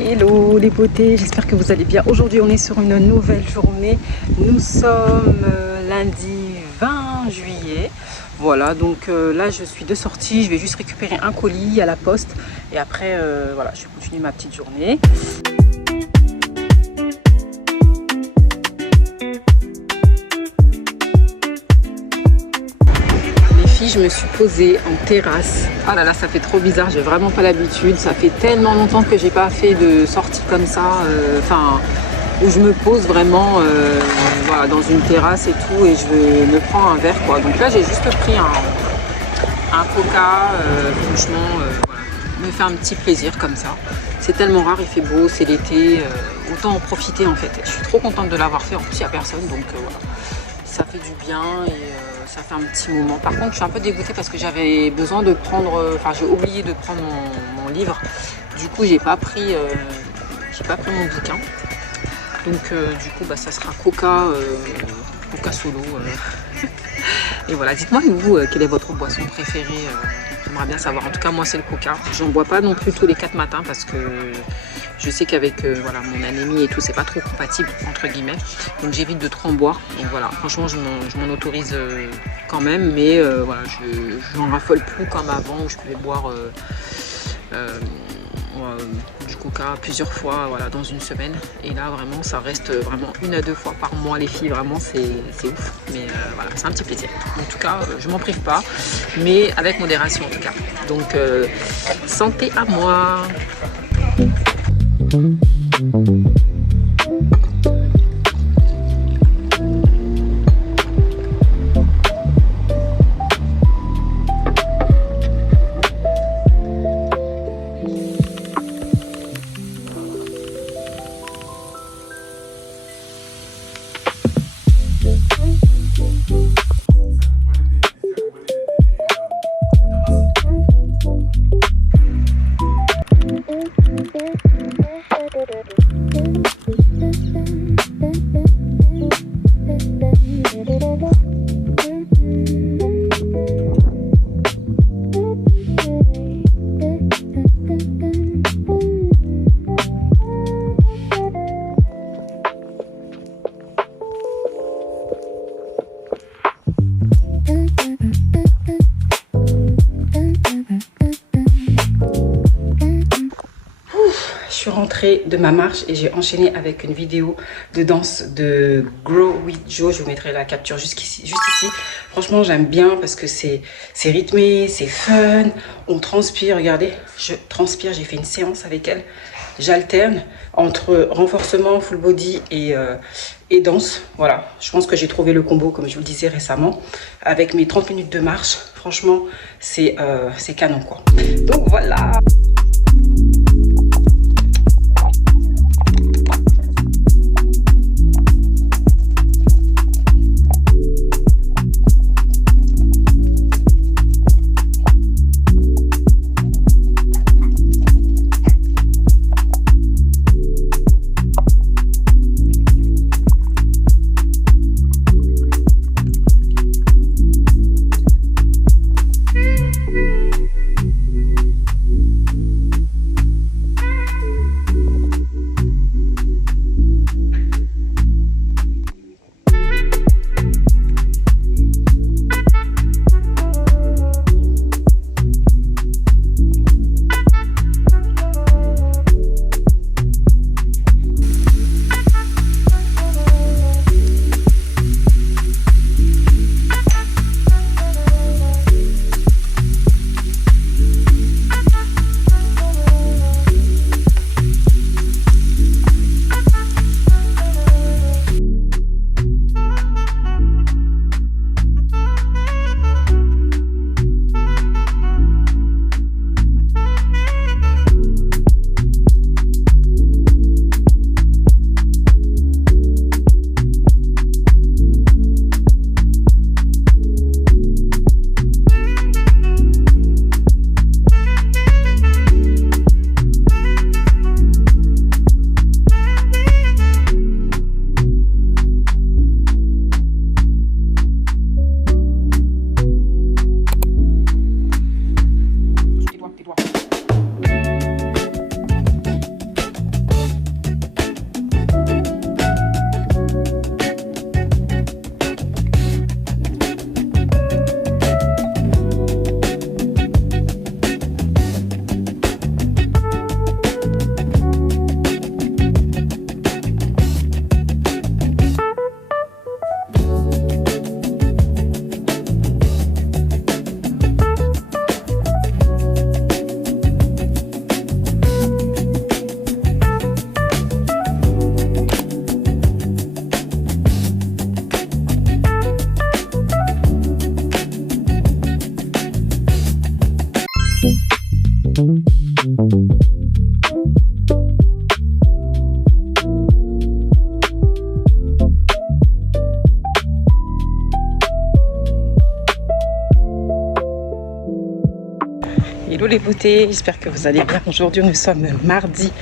Hello les beautés, j'espère que vous allez bien. Aujourd'hui on est sur une nouvelle journée. Nous sommes lundi 20 juillet. Voilà, donc là je suis de sortie, je vais juste récupérer un colis à la poste. Et après, voilà, je vais continuer ma petite journée. Je me suis posée en terrasse. Ah là là, ça fait trop bizarre, j'ai vraiment pas l'habitude. Ça fait tellement longtemps que j'ai pas fait de sortie comme ça, où je me pose vraiment voilà, dans une terrasse et tout, et je me prends un verre quoi. Donc là j'ai juste pris un coca, franchement, voilà, me faire un petit plaisir comme ça. C'est tellement rare, il fait beau, c'est l'été, autant en profiter en fait. Je suis trop contente de l'avoir fait, en plus il n'y a personne, donc voilà. Ça fait du bien et ça fait un petit moment. Par contre, je suis un peu dégoûtée parce que j'avais besoin de prendre, j'ai oublié de prendre mon livre. Du coup, j'ai pas pris mon bouquin. Donc, du coup, ça sera Coca solo. Et voilà, dites-moi vous, quelle est votre boisson préférée. J'aimerais bien savoir. En tout cas, moi, c'est le Coca. J'en bois pas non plus tous les 4 matins parce que je sais qu'avec voilà, mon anémie et tout, c'est pas trop compatible entre guillemets. Donc j'évite de trop en boire. Donc voilà, franchement, je m'en autorise quand même, mais voilà, je n'en raffole plus comme avant où je pouvais boire du coca plusieurs fois voilà, dans une semaine. Et là, vraiment, ça reste vraiment 1 à 2 fois par mois, les filles. Vraiment, c'est ouf. Mais voilà, c'est un petit plaisir. En tout cas, je m'en prive pas, mais avec modération en tout cas. Donc, santé à moi. Rentrée de ma marche et j'ai enchaîné avec une vidéo de danse de Grow with Joe. Je vous mettrai la capture juste ici. Franchement, j'aime bien parce que c'est rythmé, c'est fun, on transpire. Regardez, je transpire, j'ai fait une séance avec elle. J'alterne entre renforcement full body et danse. Voilà, je pense que j'ai trouvé le combo, comme je vous le disais récemment, avec mes 30 minutes de marche. Franchement, c'est canon quoi. Donc voilà. les beautés, j'espère que vous allez bien. Aujourd'hui nous sommes mardi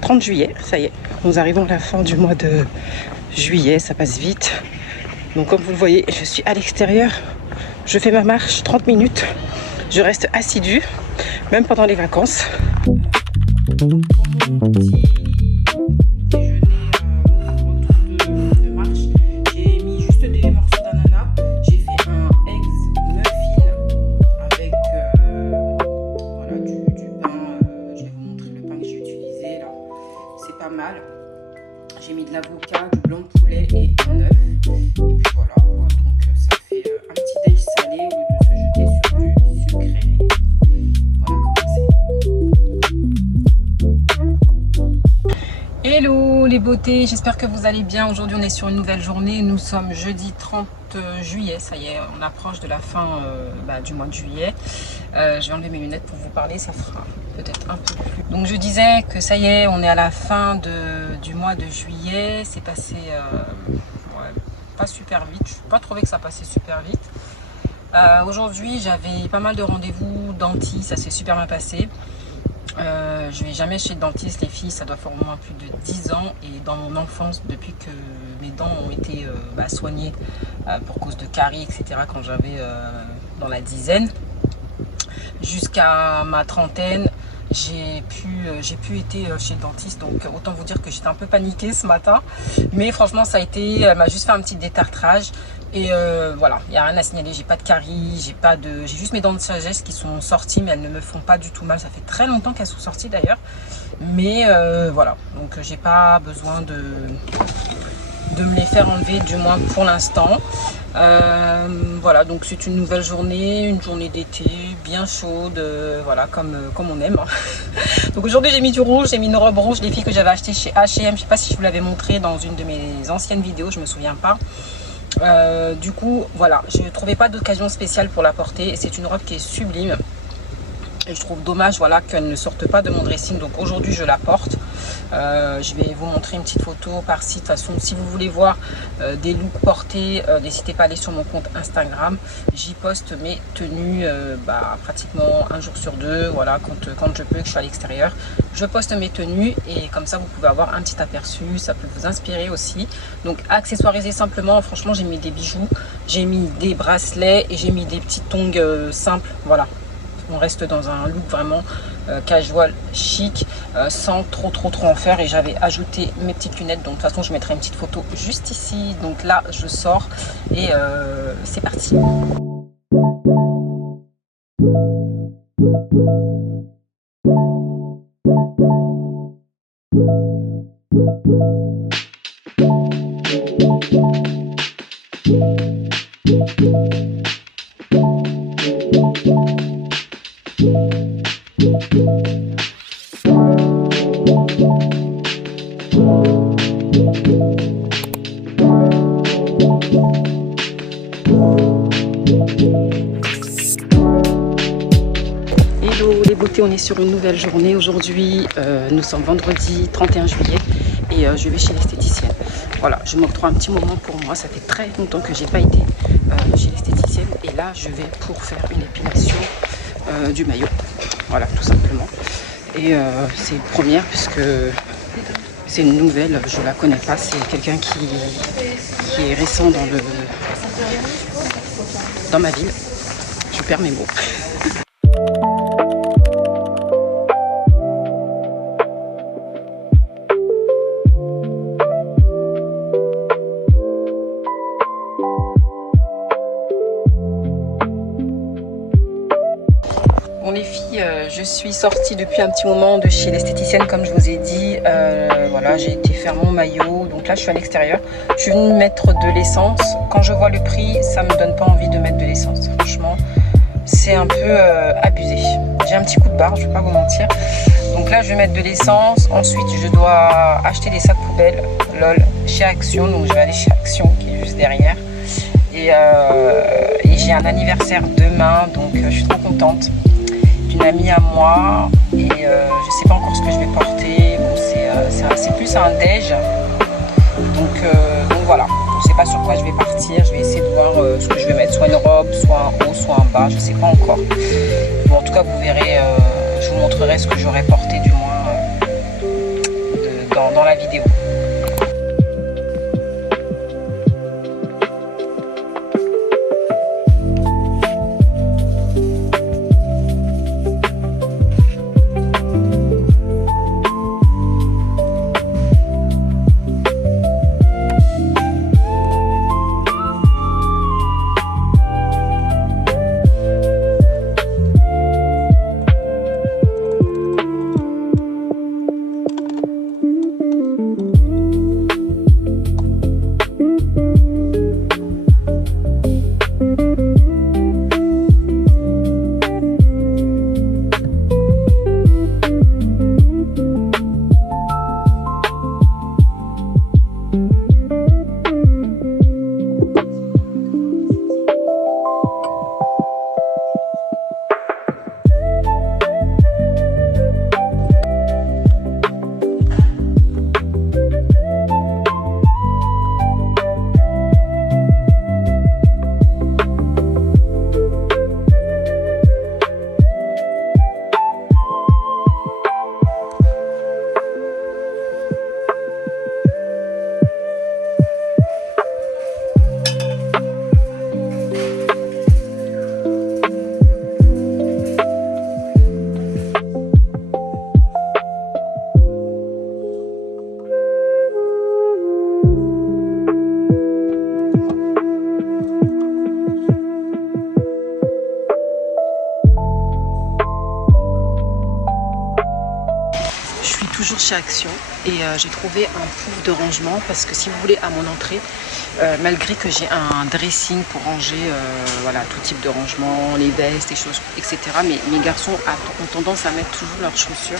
30 juillet, ça y est, nous arrivons à la fin du mois de juillet, ça passe vite. Donc comme vous le voyez, je suis à l'extérieur, je fais ma marche 30 minutes, je reste assidue, même pendant les vacances. J'ai mis de l'avocat, du blanc de poulet et un œuf. Et puis voilà, donc ça fait un petit déj salé au lieu de se jeter sur du sucré. Voilà comment c'est. Hello les beautés, j'espère que vous allez bien. Aujourd'hui on est sur une nouvelle journée. Nous sommes jeudi 30 juillet, ça y est, on approche de la fin du mois de juillet. Je vais enlever mes lunettes pour vous parler, ça fera peut-être un peu plus. Donc je disais que ça y est, on est à la fin du mois de juillet. C'est passé pas super vite. Je n'ai pas trouvé que ça passait super vite. Aujourd'hui j'avais pas mal de rendez-vous dentiste, ça s'est super bien passé. Je vais jamais chez le dentiste, les filles, ça doit faire au moins plus de 10 ans. Et dans mon enfance, depuis que mes dents ont été soignées pour cause de caries, etc., quand j'avais dans la dizaine, jusqu'à ma trentaine, j'ai pu être chez le dentiste. Donc autant vous dire que j'étais un peu paniquée ce matin. Mais franchement, ça a été, elle m'a juste fait un petit détartrage. Et voilà, il n'y a rien à signaler, j'ai pas de caries, j'ai juste mes dents de sagesse qui sont sorties, mais elles ne me font pas du tout mal. Ça fait très longtemps qu'elles sont sorties d'ailleurs. Mais voilà, donc j'ai pas besoin de me les faire enlever, du moins pour l'instant. Voilà, donc c'est une nouvelle journée, une journée d'été, bien chaude, voilà, comme on aime. Donc aujourd'hui j'ai mis du rouge, j'ai mis une robe rouge, les filles que j'avais acheté chez H&M. Je sais pas si je vous l'avais montré dans une de mes anciennes vidéos, je me souviens pas. Du coup voilà, je ne trouvais pas d'occasion spéciale pour la porter et c'est une robe qui est sublime et je trouve dommage voilà, qu'elle ne sorte pas de mon dressing. Donc aujourd'hui je la porte. Je vais vous montrer une petite photo par-ci. De toute façon, si vous voulez voir des looks portés, n'hésitez pas à aller sur mon compte Instagram. J'y poste mes tenues pratiquement un jour sur deux. Voilà, quand je peux, que je suis à l'extérieur, je poste mes tenues et comme ça vous pouvez avoir un petit aperçu. Ça peut vous inspirer aussi. Donc accessoiriser simplement. Franchement, j'ai mis des bijoux, j'ai mis des bracelets et j'ai mis des petits tongs simples. Voilà. On reste dans un look vraiment casual, chic, sans trop en faire. Et j'avais ajouté mes petites lunettes. Donc de toute façon, je mettrai une petite photo juste ici. Donc là, je sors et c'est parti. Hello les beautés, on est sur une nouvelle journée. Aujourd'hui, nous sommes vendredi 31 juillet et je vais chez l'esthéticienne. Voilà, je m'octroie un petit moment pour moi. Ça fait très longtemps que j'ai pas été chez l'esthéticienne et là, je vais pour faire une épilation du maillot. Voilà, tout simplement. Et c'est une première puisque c'est une nouvelle, je la connais pas. C'est quelqu'un qui est récent dans ma ville. Je perds mes mots. Bon les filles, je suis sortie depuis un petit moment de chez l'esthéticienne comme je vous ai dit. Voilà, j'ai été faire mon maillot, donc là je suis à l'extérieur. Je suis venue mettre de l'essence. Quand je vois le prix, ça me donne pas envie de mettre de l'essence. Franchement, c'est un peu abusé. J'ai un petit coup de barre, je vais pas vous mentir. Donc là je vais mettre de l'essence. Ensuite je dois acheter des sacs poubelles, lol, chez Action. Donc je vais aller chez Action qui est juste derrière. Et j'ai un anniversaire demain, donc je suis trop contente. D'une amie à moi et je sais pas encore ce que je vais porter. Bon, c'est plus un déj, donc voilà, je sais pas sur quoi je vais partir. Je vais essayer de voir ce que je vais mettre, soit une robe, soit un haut, soit un bas, je sais pas encore. bon, en tout cas vous verrez, je vous montrerai ce que j'aurais porté du moins dans la vidéo. Toujours chez Action et j'ai trouvé un pouf de rangement parce que si vous voulez à mon entrée, malgré que j'ai un dressing pour ranger voilà, tout type de rangement, les vestes, les choses, etc. Mais mes garçons ont tendance à mettre toujours leurs chaussures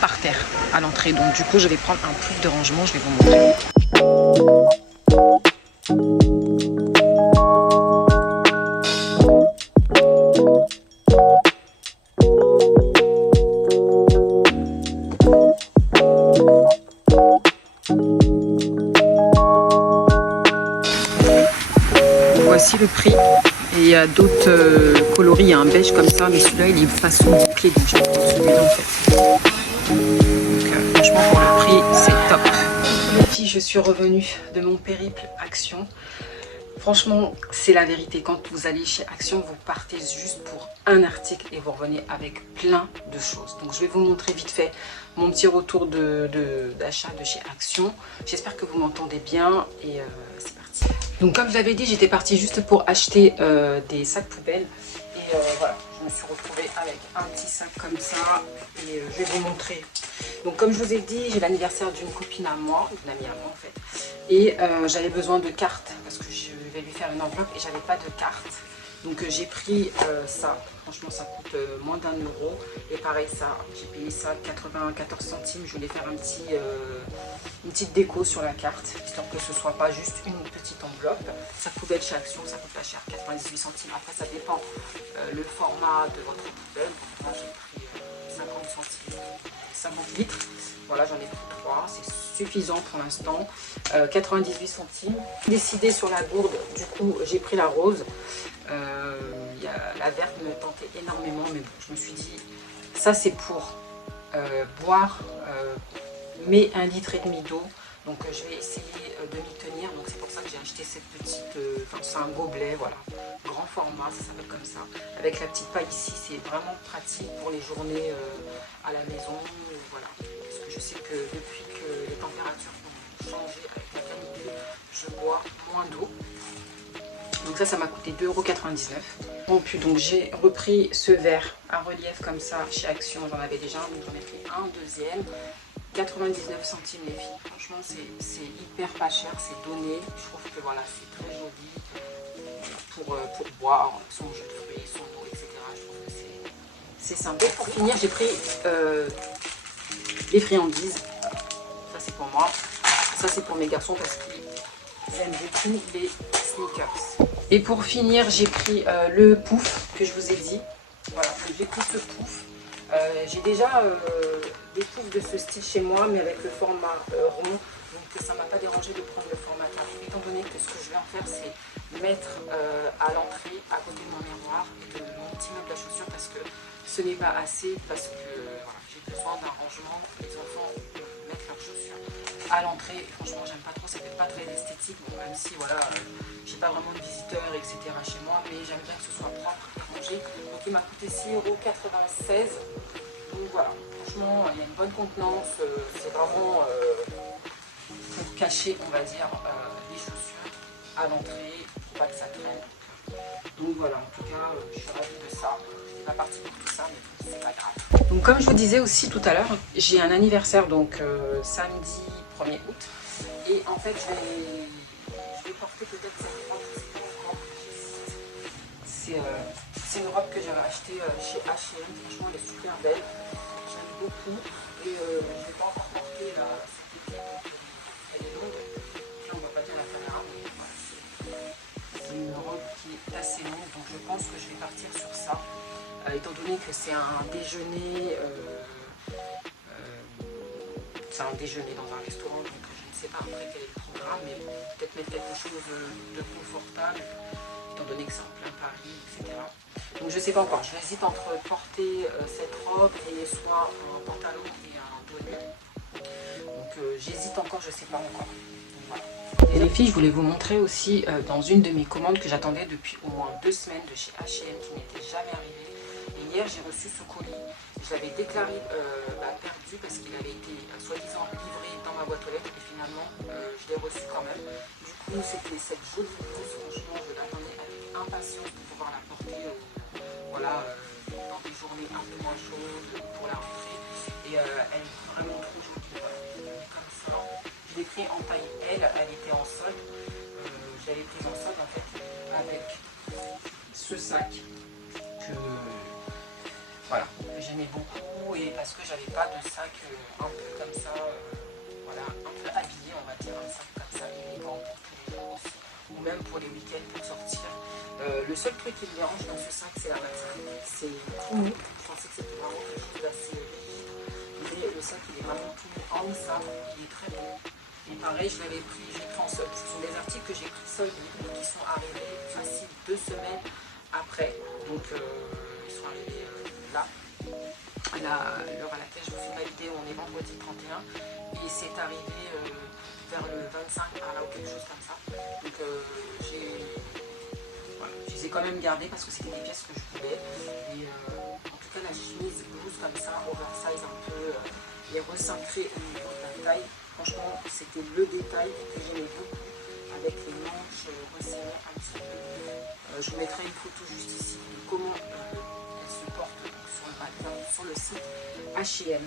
par terre à l'entrée. Donc du coup je vais prendre un pouf de rangement, je vais vous montrer. Voici le prix et il y a d'autres coloris, il y a un beige comme ça mais celui-là il est façon bouclé donc je vais prendre celui-là en fait. Donc franchement pour le prix c'est top. Les filles, je suis revenue de mon périple Action. Franchement c'est la vérité, quand vous allez chez Action vous partez juste pour un article et vous revenez avec plein de choses. Donc je vais vous montrer vite fait mon petit retour d'achat de chez Action. J'espère que vous m'entendez bien et c'est parti. Donc comme je l'avais dit, j'étais partie juste pour acheter des sacs poubelles. Et voilà, je me suis retrouvée avec un petit sac comme ça. Et je vais vous montrer. Donc comme je vous ai dit, j'ai l'anniversaire d'une copine à moi, d'une amie à moi en fait. Et j'avais besoin de cartes parce que je vais lui faire une enveloppe et j'avais pas de carte. Donc j'ai pris ça. Franchement ça coûte moins d'1 euro. Et pareil ça, j'ai payé ça 94 centimes. Je voulais faire une petite déco sur la carte, histoire que ce soit pas juste une petite enveloppe. Ça poubelle chez Action, ça coûte pas cher, 98 centimes. Après ça dépend le format de votre poubelle. Moi j'ai pris 50 centimes, 50 litres. Voilà, j'en ai pris 3, c'est suffisant pour l'instant. 98 centimes. Décidé sur la gourde, du coup j'ai pris la rose. La verte me tentait énormément, mais bon, je me suis dit, ça c'est pour boire, mais 1,5 litre d'eau. Donc je vais essayer de m'y tenir. Donc c'est pour ça que j'ai acheté cette petite, c'est un gobelet, voilà, grand format, ça s'appelle comme ça. Avec la petite paille ici, c'est vraiment pratique pour les journées à la maison, voilà. Parce que je sais que depuis que les températures ont changé avec la canicule, je bois moins d'eau. Donc ça m'a coûté 2,99 €. Bon, puis donc j'ai repris ce verre à relief comme ça chez Action, j'en avais déjà un, donc j'en ai pris un deuxième. 99 centimes les filles, franchement c'est hyper pas cher, c'est donné. Je trouve que voilà, c'est très joli pour boire son jus de fruits, son eau, etc. Je trouve que c'est sympa. Pour finir, j'ai pris les friandises. Ça c'est pour moi, ça c'est pour mes garçons parce qu'ils aiment beaucoup les sneakers. Et pour finir, j'ai pris le pouf que je vous ai dit. Voilà, j'ai pris ce pouf. J'ai déjà des touffes de ce style chez moi, mais avec le format rond. Donc ça ne m'a pas dérangé de prendre le format carré. Étant donné que ce que je vais en faire, c'est mettre à l'entrée, à côté de mon miroir et de mon petit meuble à chaussures, parce que ce n'est pas assez, parce que voilà, j'ai besoin d'un rangement. Les enfants mettent leurs chaussures à l'entrée. Franchement, j'aime pas trop, c'est peut-être pas très esthétique, bon, même si voilà, j'ai pas vraiment de visiteurs, etc. chez moi, mais j'aime bien que ce soit propre et rangé. Donc il m'a coûté 6,96 €. Donc voilà, franchement, il y a une bonne contenance, c'est vraiment pour cacher, on va dire, les chaussures à l'entrée, pour pas que ça traîne. Donc voilà, en tout cas, je suis ravie de ça. Je suis pas partie pour tout ça, mais c'est pas grave. Donc comme je vous disais aussi tout à l'heure, j'ai un anniversaire, donc samedi 1er août. Et en fait, je vais porter peut-être cette robe, c'est une robe que j'avais achetée chez H&M. Franchement, elle est super belle. J'aime beaucoup. Et je ne l'ai pas encore portée là, cet été, donc elle est longue. Là, on ne voit pas bien la caméra, mais voilà, c'est une robe qui est assez longue. Donc je pense que je vais partir sur ça. Étant donné que c'est un déjeuner, dans un restaurant, donc je ne sais pas après quel est le programme, mais peut-être mettre quelque chose de confortable, étant donné que c'est en plein Paris, etc. Donc je ne sais pas encore, j'hésite entre porter cette robe et soit un pantalon et un bonnet. Donc j'hésite encore, je ne sais pas encore. Donc, voilà. Et les filles, je voulais vous montrer aussi dans une de mes commandes que j'attendais depuis au moins 2 semaines de chez H&M, qui n'était jamais arrivée. Et hier j'ai reçu ce colis, je l'avais déclaré perdu parce qu'il avait été soi-disant livré dans ma boîte aux lettres, et finalement je l'ai reçu quand même. Du coup c'était cette jolie blouse, franchement je l'attendais avec impatience pour pouvoir la porter dans des journées un peu moins chaudes pour la rentrée. Et elle est vraiment trop jolie, voilà. Comme ça. Je l'ai pris en taille L, elle était en solde. Je l'avais prise en solde en fait avec ce sac que voilà, j'aimais beaucoup, et parce que j'avais pas de sac un peu comme ça, voilà, un peu habillé, on va dire, un sac comme ça, élégant pour tous les jours aussi, ou même pour les week-ends pour sortir. Le seul truc qui me dérange dans ce sac, c'est la matière. C'est tout mou. Je pensais que c'était vraiment quelque chose d'assez rigide, mais le sac il est vraiment tout mou en ça, il est très beau. Et pareil, je l'ai pris en solde. Ce sont des articles que j'ai pris soldés et qui sont arrivés facile 2 semaines après. Donc ils sont arrivés là. L'heure à laquelle je vous filme la vidéo, on est vendredi 31 et c'est arrivé vers le 25 ou quelque chose comme ça. Donc je les ai quand même gardées parce que c'était des pièces que je voulais. Et en tout cas la chemise blouse comme ça, oversize un peu, et recentrée au niveau de la taille. Franchement c'était le détail que j'aimais beaucoup, avec les manches resserrées un petit peu. Je vous mettrai une photo juste ici de comment elle se porte sur le site H&M.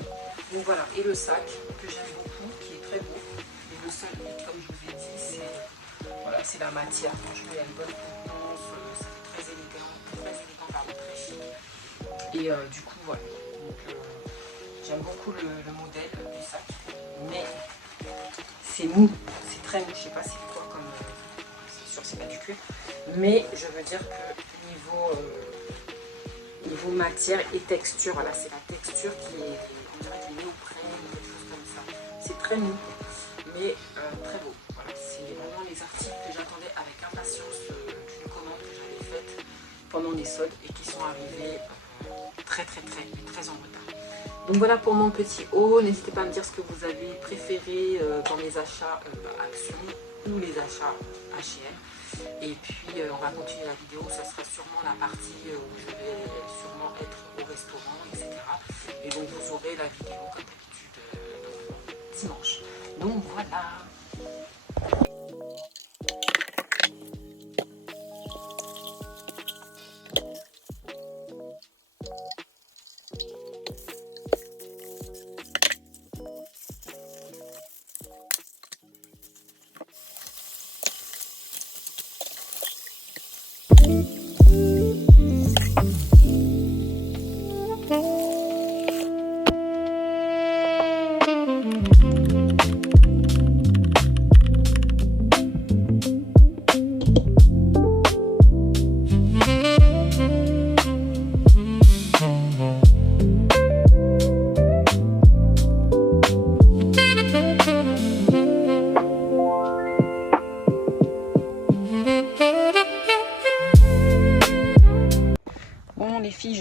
Donc voilà, et le sac que j'aime beaucoup, qui est très beau. Et le seul hic, comme je vous ai dit, c'est la matière. Franchement, il y a une bonne contenance, c'est très élégant, très chic. Et du coup, voilà. Donc, j'aime beaucoup le modèle du sac, mais c'est mou, c'est très mou. Je sais pas c'est quoi comme, c'est sûr c'est pas du cuir, mais je veux dire que niveau matière et texture, voilà, c'est la texture qui est, on dirait du néoprène, quelque chose comme ça. C'est très mou, mais très beau. Voilà, c'est vraiment les articles que j'attendais avec impatience d'une commande que j'avais faite pendant les soldes et qui sont arrivés très en retard. Donc voilà pour mon petit haul. N'hésitez pas à me dire ce que vous avez préféré dans les achats Action ou les achats H&M. Et puis on va continuer la vidéo, ça sera sûrement la partie où je vais sûrement être au restaurant, etc. Et donc vous aurez la vidéo comme d'habitude dimanche. Donc voilà.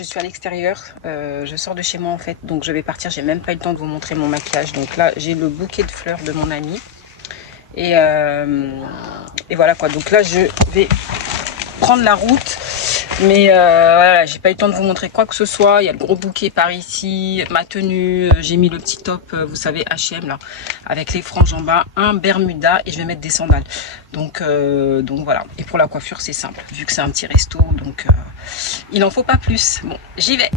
suis à l'extérieur, je sors de chez moi en fait, donc je vais partir, j'ai même pas eu le temps de vous montrer mon maquillage. Donc là j'ai le bouquet de fleurs de mon ami et voilà quoi, donc là je vais prendre la route. Mais voilà, j'ai pas eu le temps de vous montrer quoi que ce soit. Il y a le gros bouquet par ici, ma tenue, j'ai mis le petit top, vous savez, H&M là, avec les franges en bas, un bermuda et je vais mettre des sandales. Donc voilà. Et pour la coiffure, c'est simple, vu que c'est un petit resto, donc il n'en faut pas plus. Bon, j'y vais.